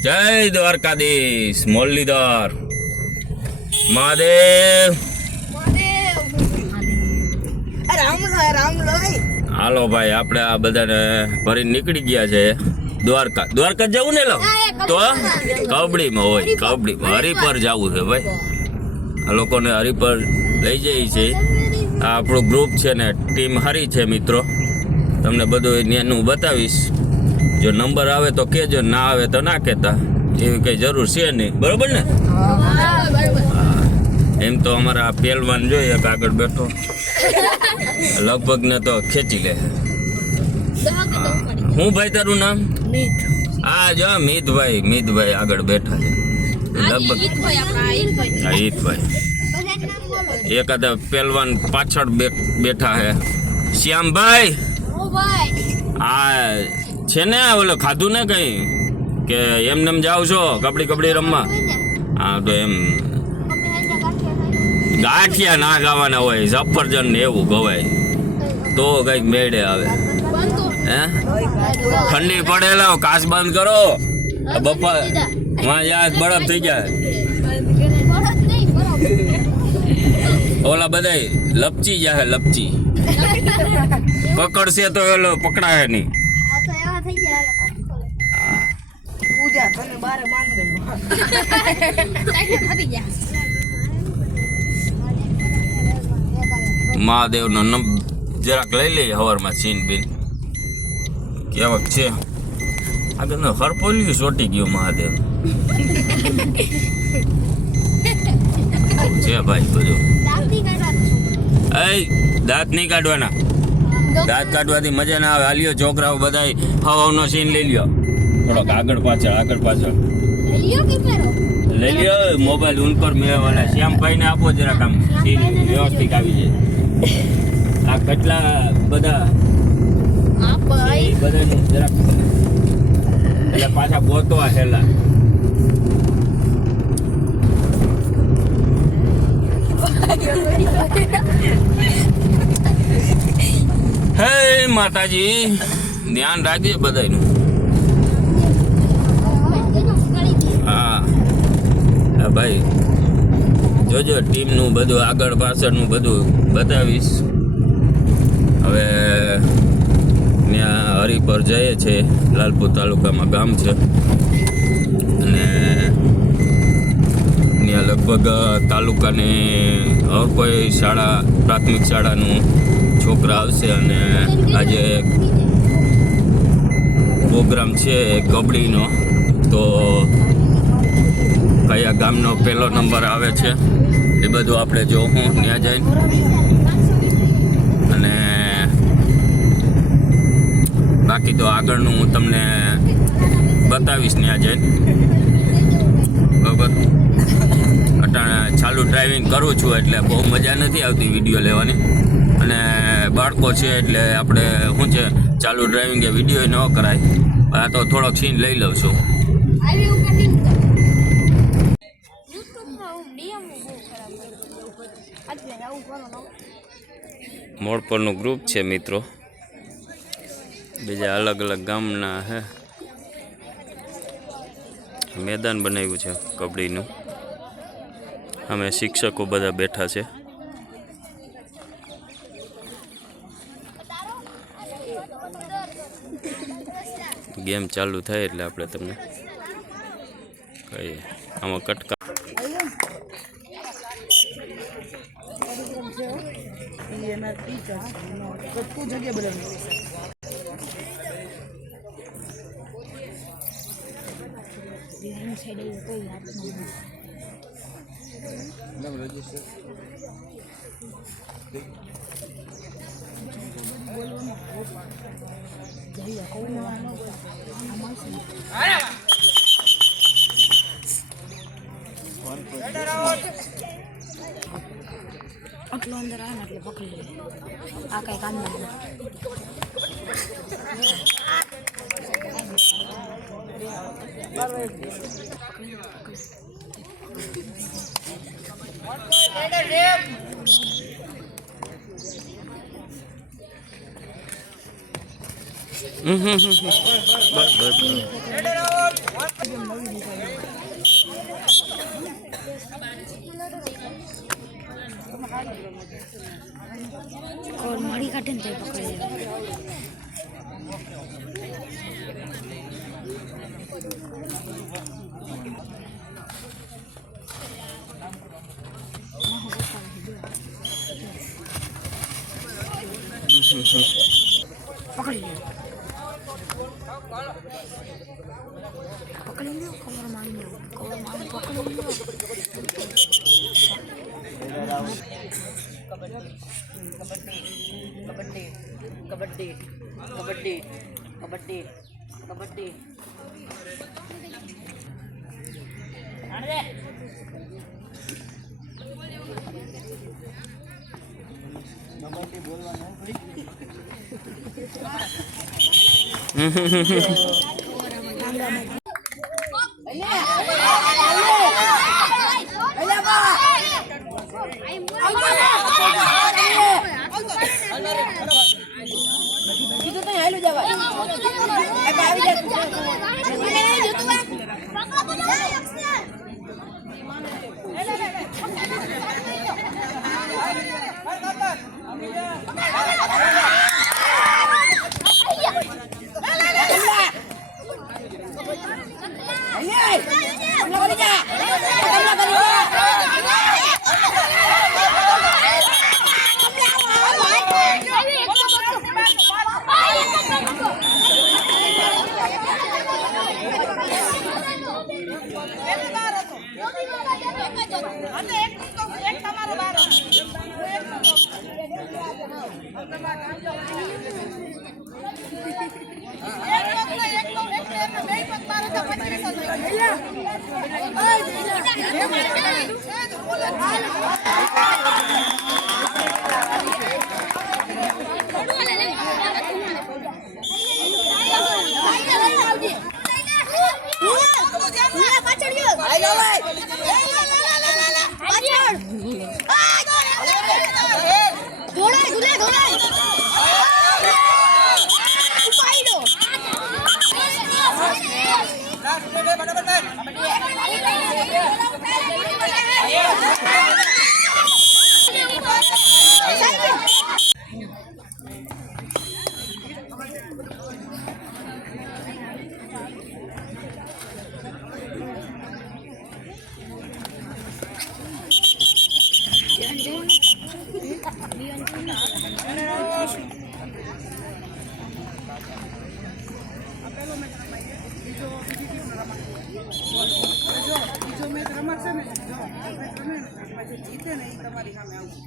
जय द्वारकाधीश मुरलीधर महादेव हालो भाई आपणे आ बधाने भरी निकળી ગયા છે દ્વારકા દ્વારકા જવું ને લો તો કબડી માં હોય કબડી હરિપર જવું છે ભાઈ આ લોકોને હરિપર લઈ જઈ છે આ આપણો ગ્રુપ છે ને ટીમ હારી છે મિત્રો તમને બધું ન્યાનું બતાવીશ જો નંબર આવે તો કહેજો ના આવે તો ના કહેતા એવી કઈ જરૂર છે નહીં બરોબર ને એમ તો અમારા પહેલવાન જોઈએ આગળ બેઠો લગભગ ને તો ખેંચી લે હું ભાઈ તારું નામ હા જો મિતભાઈ આગળ બેઠા છે લગભગ ઈતભાઈ એકાદા પહેલવાન પાછળ બેઠા છે શ્યામભાઈ આ છે ને ઓલો ખાધું ને કઈ કે એમને જાવ છો કબડ્ડી રમવા હા તો એમ ગાંઠિયા ના ગાવાના હોય સફરજન ને એવું ગવાય તો કઈક મેળે આવે હે ઠંડી પડેલા કાચ બંધ કરો બપ્પા માં યાદ બરફ થઈ જાય ઓલા બધા લપચી જાય લપચી પકડશે તો એલો પકડાય નહીં મહાદેવ નો જરાક લઈ લઈએ હવારમાં સીન બીન કેવક છે આગળ હરપોલી ચોટી ગયું મહાદેવ છે ભાઈ બધું દાંત નહીં કાઢવાના દાંત કાઢવાથી મજા ના આવે હાલ્યો છોકરાઓ બધા હવાનો સીન લઈ લ્યો થોડોક આગળ પાછળ લઈ લ્યો મોબાઈલ ઉન પર મેળવવાના શ્યામભાઈ ને આપો જરા કામ સીન વ્યવસ્થિત આવી જાય આ કેટલા બધા બધાનું જરાક એટલે પાછા ગોતવા હેલા હે માતાજી ધ્યાન રાખજે બધાનું હા ભાઈ જોજો ટીમનું બધું આગળ પાછળનું બધું બતાવીશ હવે ત્યાં હરિપર જઈએ છે લાલપુર તાલુકામાં ગામ છે અને ત્યાં લગભગ તાલુકાની હર કોઈ શાળા પ્રાથમિક શાળાનું છોકરા આવશે અને આજે પ્રોગ્રામ છે કબડ્ડીનો તો કયા ગામનો પહેલો નંબર આવે છે એ બધું આપણે જોવું ત્યાં જઈને અને બાકી તો આગળનું હું તમને બતાવીશ ત્યાં જઈને બરાબર અટાણે ચાલુ ડ્રાઇવિંગ કરું છું એટલે બહુ મજા નથી આવતી વિડીયો લેવાની અને બાળકો છે એટલે આપણે શું છે ચાલુ ડ્રાઇવિંગ એ વિડીયો ન કરાય આ તો થોડોક સીન લઈ લઉં છું મોડ પરનું ગ્રુપ છે મિત્રો બીજા અલગ અલગ ગામના હે મેદાન બનાવ્યું છે કબડ્ડીનું અમે શિક્ષકો બધા બેઠા છે ગેમ ચાલુ થાય એટલે આપણે તમને કહીએ આમાં કટકા આટલો અંદર આવે ને એટલે પકડી લે આ કઈ કામ નથી બસ કોર મારી કાઢે ને તો પકડી લે. પકડી લે. પકડી લે કવર મારી લે. કવર મારી પકડી લે. કબડ્ડી કબડ્ડી કબડ્ડી કબડ્ડી કીધું તો હેલું જવાય આવી જીતે ને એ તમારી સામે આવું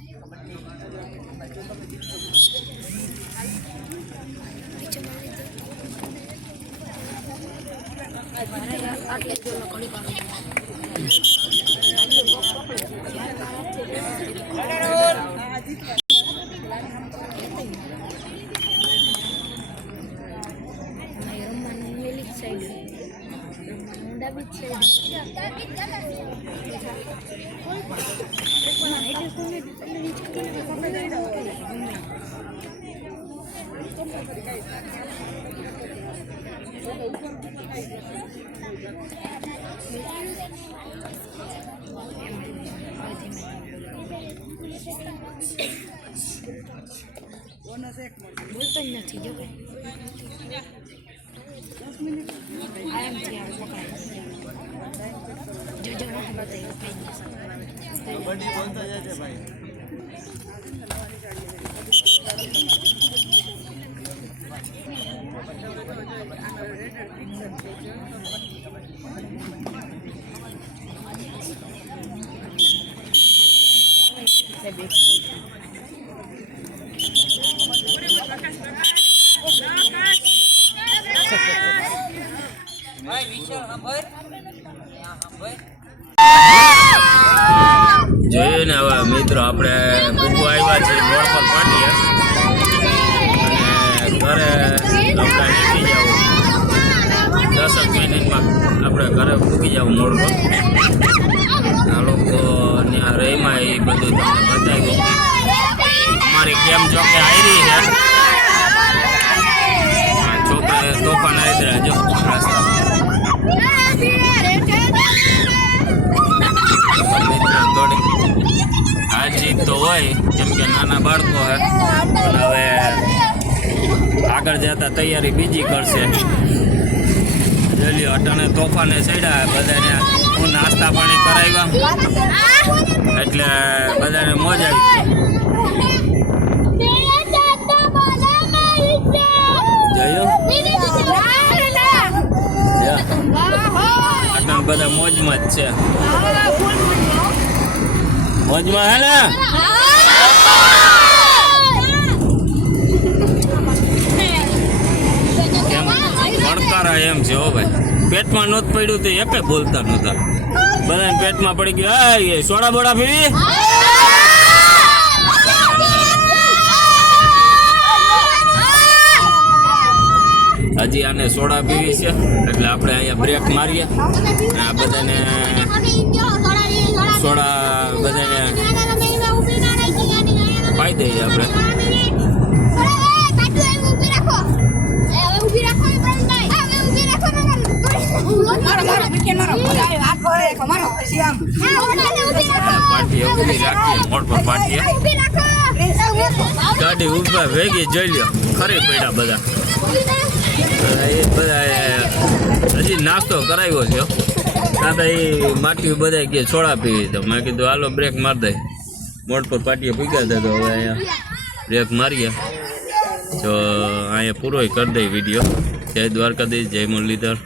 બોલતો જ નથી જો કઈ આરામથી આવે પકડાય જો ના બતાવ્યું કઈ કબડ્ડી બોલતા જાય છે ભાઈ જોયું ને હવે મિત્રો આપણે બુકુ આવ્યા છીએ રોડ પર પાટીએ અને ઘરે આપણે નીકળી જવું 10 મિનિટમાં આપણે ઘરે પૂકી જવું મોડ પર આ લોકો ત્યાં રહીમાં એ બધું તમને બતાવ્યું અમારી કેમ જોકે આવી છે છોકરા તોફાન આવી રહ્યા જો રસ્તા આગળ જતા તૈયારી બીજી કરશે. જોઈ લ્યો અટાણે તોફાને ચડ્યા બધાને હું નાસ્તા પાણી કરાવ્યા એટલે બધાને મોજ આવી. જોયું અટાણે બધા મોજમાં જ છે. મોજમાં હે ને કેમ પડકારા એમ છે હો ભાઈ. પેટમાં નહોતું પડ્યું તો એકે બોલતા નહોતા. બધાને પેટમાં પડી ગયું એ સોડા બોડા પીવી. હજી આને સોડા પીવી છે એટલે આપણે અહીંયા બ્રેક મારીએ. આ બધાને સોડા બધાને પાઈ દઈએ આપણે. પાટીએ ઊભી રાખીએ મોડ પર પાટીએ ગાડી ઉભા ભેગી જોઈ લ્યો ખરી પડ્યા બધા. એ બધા હજી નાસ્તો કરાવ્યો છે. દાદા એ માટી બધા કે સોડા પીવી તો મેં કીધું હાલો બ્રેક મારી દઈ. મોડ પર પાટીએ પીગ્યા હતા તો હવે અહીંયા બ્રેક મારીએ તો અહીંયા પૂરો કરી દઈ વિડીયો. જય દ્વારકાધીશ, જય મુરલીધર.